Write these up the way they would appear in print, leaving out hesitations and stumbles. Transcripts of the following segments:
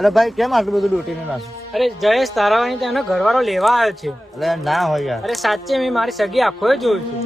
અરે ભાઈ કેમ આટલું બધું ડૂટીને નાખું? અરે જયેશ તારાવાની તેનો ઘરવાળો લેવા આવ્યો છે. અરે ના હોય યાર. અરે સાચે મેં મારી સગી આંખોએ જોયું છે.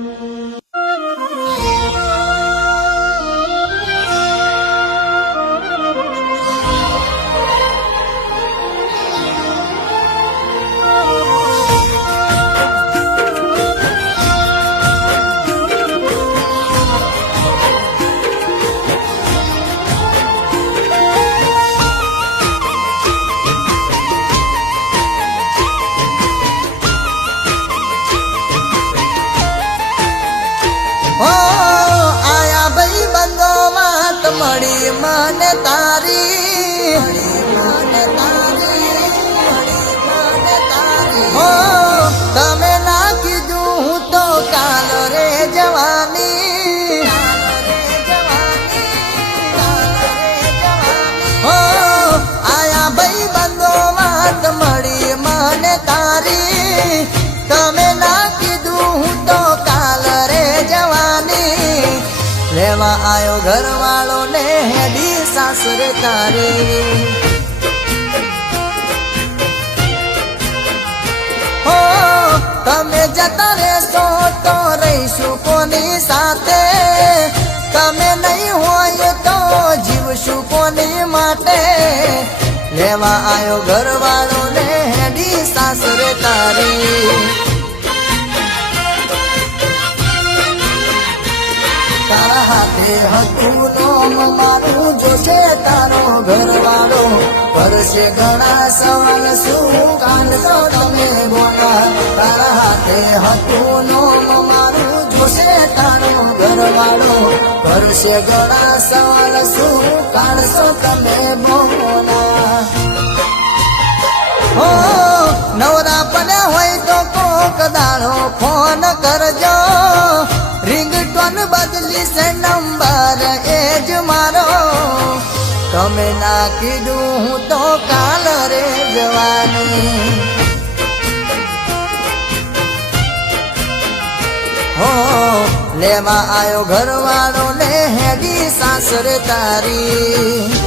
આયા ભાઈ બંધો વાત મળી મને તારી હો તમે ના કીધું હું તો કાલ રે જવાની હો આયા ભાઈ બંધો વાત મળી મને તારી તમે ના કીધું હું તો કાલ રે જવાની લેવા આયો ઘરવાળો ને હેડી સાસરે તારી હો તમે જતા રહેશો તો રહીશું કોની સાથે તમે નહીં હોય તો જીવશું કોની માટે લેવા આયો ઘરવાળો ને હેડી સાસરે તારી તારા હાથે હતું નોમ મારું જોશે તારો ઘરવાળો વર્ષે ઘણા સવાલ શું કાઢશો તમે બોલા તારા હાથે હતું નોમ મારું જોશે તારો ઘરવાળો વર્ષે ઘણા સવાલ શું કાઢશો તમે બોલા હો નવરા પડે હોય તો કોક દાડો ફોન કરજો રિંગટોન બદલી છે નંબર એ જ મારો તમે ના કીધું હું તો કાલ રે જવાની હો લેવા આયો ઘરવાળો ને હેડી સાસરે તારી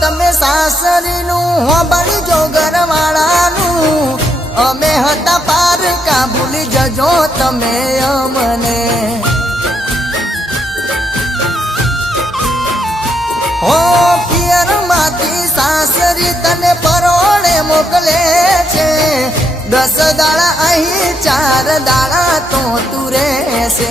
તમે સાસરીનું હોબળજો ઘરવાળાનું અમે હતા પારકા ભૂલી જજો તમે અમને હો પિયર માંથી સાસરી તને પરોળે મોકલે છે 10 દાડા અહીં 4 દાડા તો તું રહેશે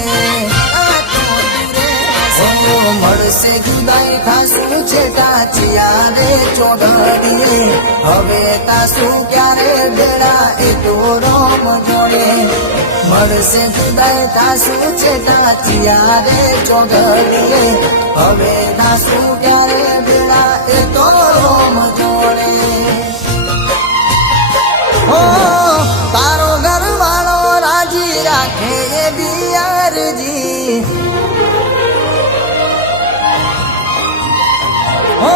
મળશે જુદાઈ ખાસું છે કાચિયા રે ચોઘડીએ હવે તાસું ક્યારે બેડા એ તો રોમ જોડે મળશે જુદાઈ તાસું છે કાચિયા રે ચોઘડીએ હવે તાસું ક્યારે બેડા એ તો રોમ જોડે હો તારો ઘરવાળો રાજી રાખે એ બિયારજી હો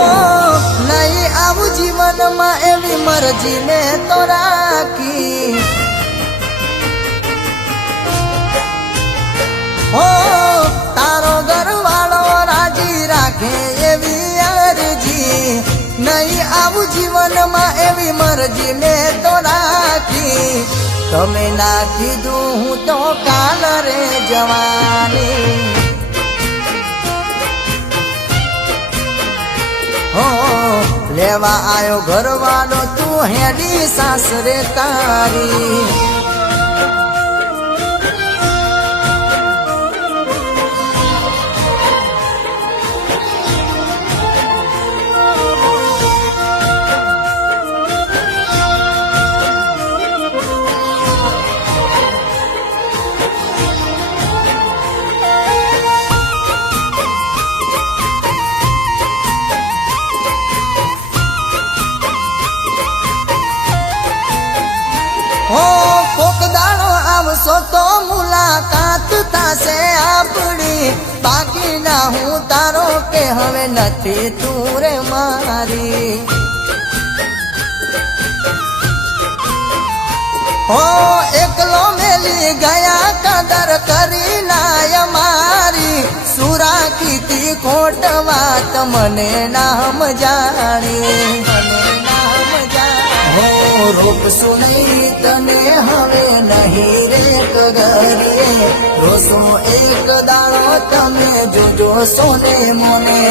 નહીં આવું જીવનમાં એવી મરજી મેં તો રાખી હો તારો ઘરવાળો રાજી રાખે એવી અરજી નહીં આવું જીવનમાં એવી મરજી મેં તો રાખી તમે ના કીધું હું તો કાલ રે જવાની હો લેવા આયો ઘરવાળો તું હેડી સાસરે તારી કોક દાડો આવશો તો મુલાકાત થશે આપણી, બાકી ના હું તારો કે હવે નથી તું રે મારી. હો એકલો મેલી ગયા કદર કરી નાય મારી, સુરાખીતી ખોટ વાત મને નામ જાણી, મને નામ જાણી. હો રોકશું નહીં તને હવે નહીં રે કગરીએ, રોસો એક દાડો તમે જોજો સોને મોને,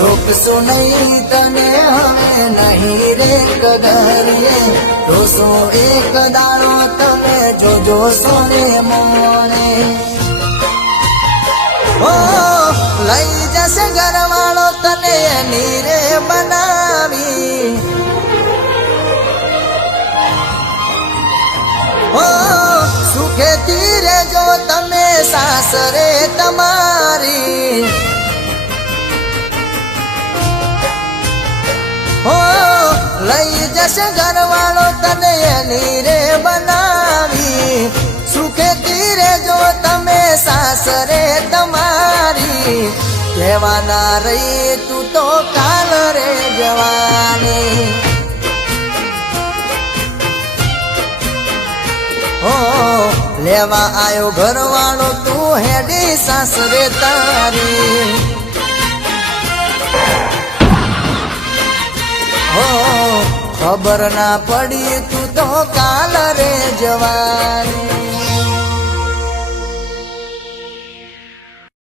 રોકશું નહીં તને હવે નહીં રે કગરીએ, રોસો એક દાડો તમે જોજો સોને મોને. ઓ લઈ જશે ઘરવાળો તને એની રે બનાવી, ઓ સુખેથી રહેજો તમે સાસરે તમારી. હો લઈ જશે ઘરવાળો તને એની રે બનાવી, સુખેથી રહેજો તમે સાસરે તમારી. કહેવાના રહી તું તો કાલ રે જવાની. હો લેવા આયો ઘરવાળો તું હેડી સાસરે તારી. હો ખબર ના પડી તું તો કાલ રે જવાની.